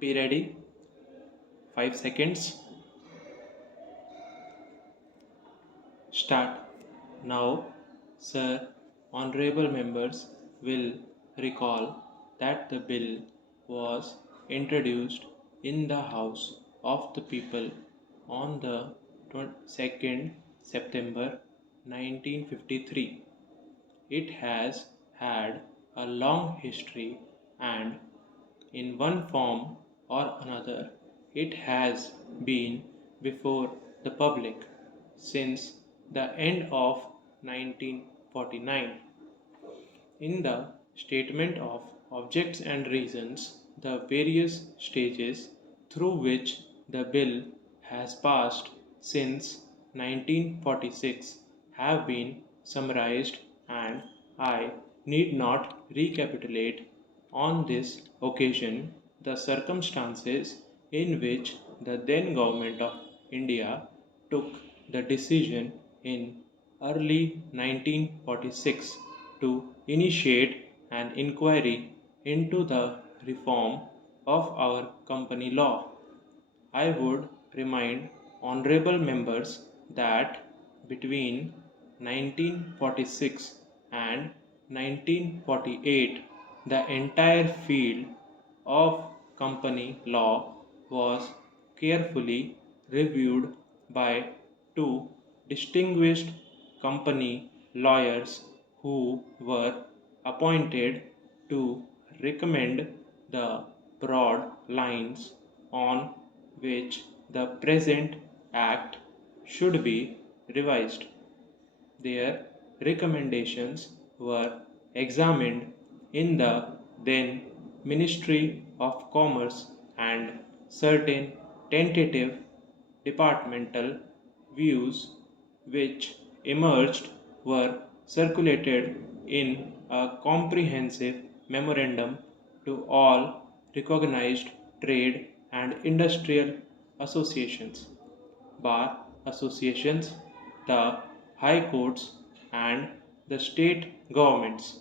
Be ready. 5 seconds. Start. Now, Sir, honorable members will recall that the bill was introduced in the House of the People on the 22nd September 1953. It has had a long history and in one form or another it has been before the public since the end of 1949. In the statement of objects and reasons, the various stages through which the bill has passed since 1946 have been summarized, and I need not recapitulate on this occasion the circumstances in which the then Government of India took the decision in early 1946 to initiate an inquiry into the reform of our company law. I would remind honorable members that between 1946 and 1948, the entire field of company law was carefully reviewed by two distinguished company lawyers who were appointed to recommend the broad lines on which the present Act should be revised. Their recommendations were examined in the then Ministry of Commerce, and certain tentative departmental views which emerged were circulated in a comprehensive memorandum to all recognized trade and industrial associations, bar associations, the high courts, and the state governments.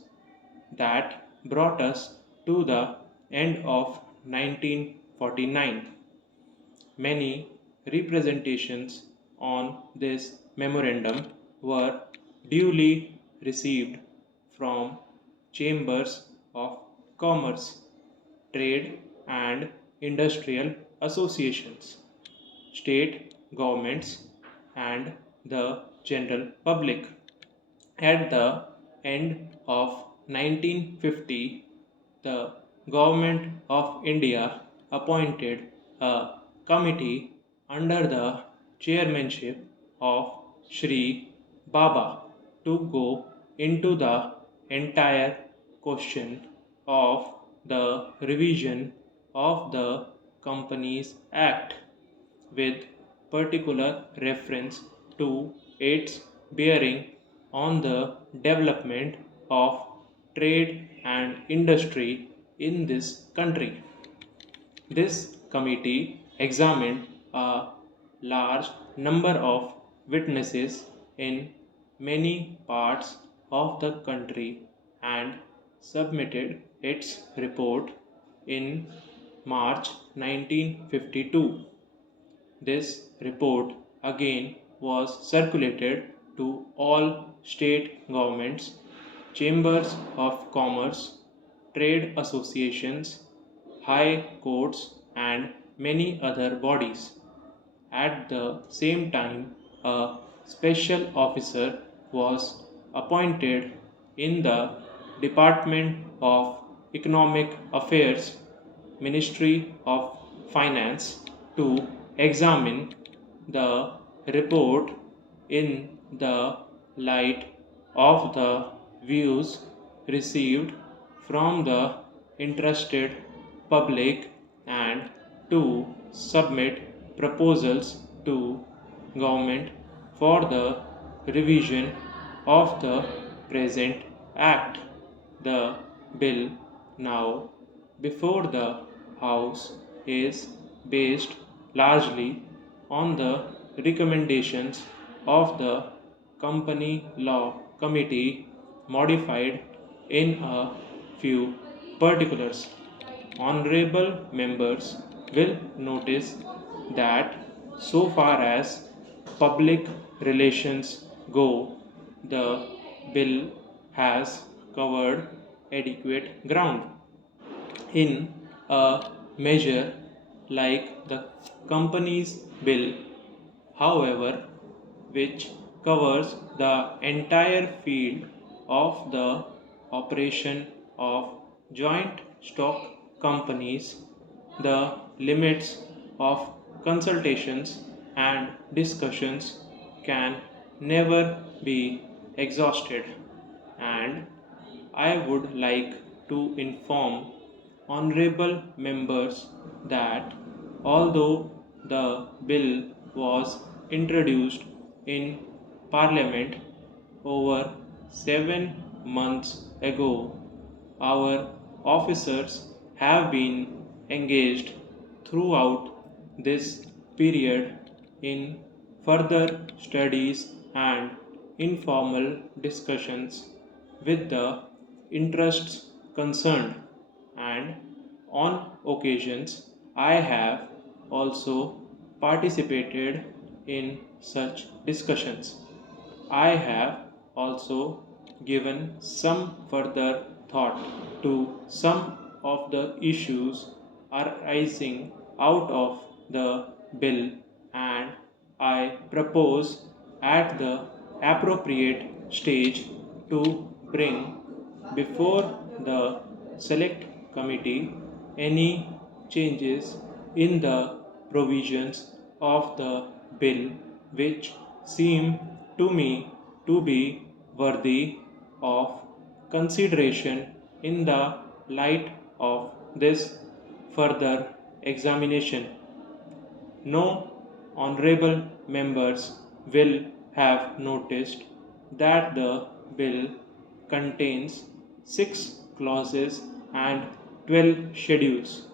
That brought us to the end of 1949. Many representations on this memorandum were duly received from chambers of commerce, trade, and industrial associations, state governments, and the general public. At the end of 1950, the Government of India appointed a committee under the chairmanship of Shri Baba to go into the entire question of the revision of the Companies Act with particular reference to its bearing on the development of trade and industry in this country. This committee examined a large number of witnesses in many parts of the country and submitted its report in March 1952. This report again was circulated to all state governments, chambers of commerce, trade associations, high courts, and many other bodies. At the same time, a special officer was appointed in the Department of Economic Affairs, Ministry of Finance, to examine the report in the light of the views received from the interested public and to submit proposals to government for the revision of the present act. The bill now before the House is based largely on the recommendations of the Company Law Committee, modified in a few particulars. honorable members will notice that so far as public relations go, the bill has covered adequate ground. In a measure like the Companies Bill, however, which covers the entire field of the operation of joint stock companies, the limits of consultations and discussions can never be exhausted, and I would like to inform honorable members that although the bill was introduced in Parliament over 7 months ago, our officers have been engaged throughout this period in further studies and informal discussions with the interests concerned, and on occasions I have also participated in such discussions. I have also given some further thought to some of the issues arising out of the bill, and I propose at the appropriate stage to bring before the select committee any changes in the provisions of the bill which seem to me to be worthy of consideration in the light of this further examination. No honorable members will have noticed that the bill contains 6 clauses and 12 schedules.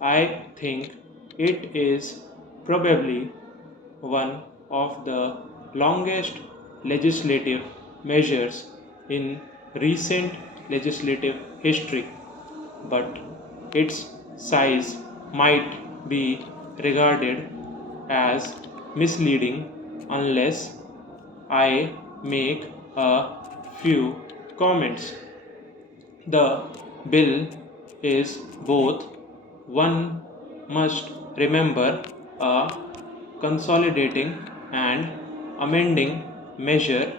I think it is probably one of the longest legislative measures in recent legislative history, but its size might be regarded as misleading unless I make a few comments. The bill is both, one must remember, a consolidating and amending measure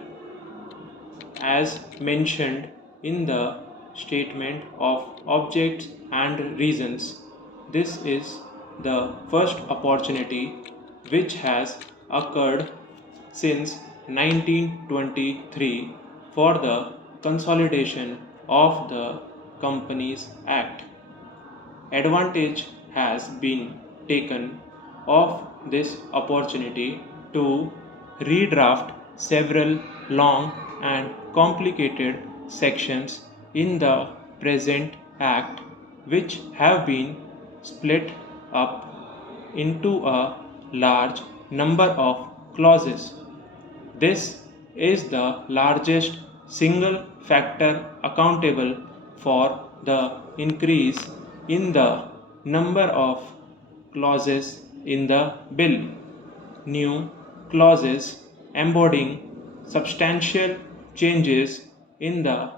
as mentioned in the statement of objects and reasons. This is the first opportunity which has occurred since 1923 for the consolidation of the Companies Act. Advantage has been taken of this opportunity to redraft several long and complicated sections in the present Act, which have been split up into a large number of clauses. This is the largest single factor accountable for the increase in the number of clauses in the bill. New clauses embodying substantial changes in the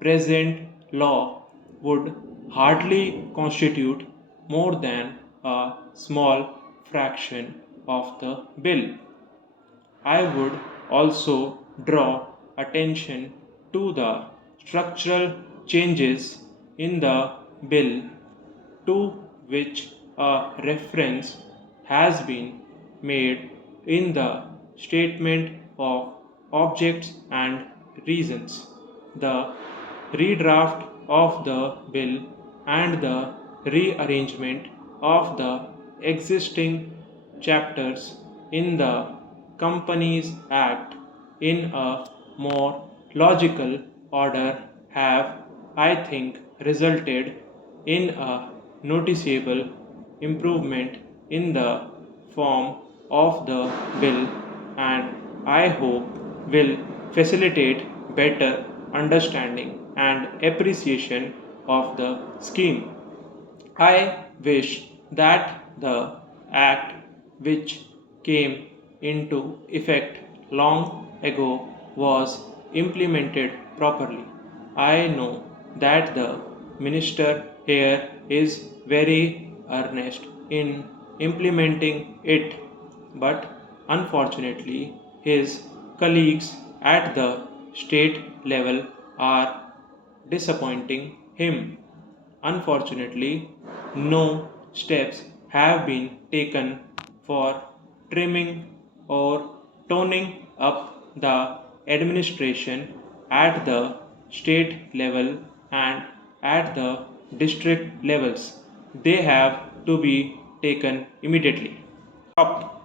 present law would hardly constitute more than a small fraction of the bill. I would also draw attention to the structural changes in the bill to which a reference has been made in the statement of objects and reasons. The redraft of the bill and the rearrangement of the existing chapters in the Companies Act in a more logical order have, I think, resulted in a noticeable improvement in the form of the bill, and I hope will facilitate better understanding and appreciation of the scheme. I wish that the act which came into effect long ago was implemented properly. I know that the minister here is very earnest in implementing it, but unfortunately, his colleagues at the state level are disappointing him. Unfortunately, no steps have been taken for trimming or toning up the administration at the state level and at the district levels. They have to be taken immediately. Stop.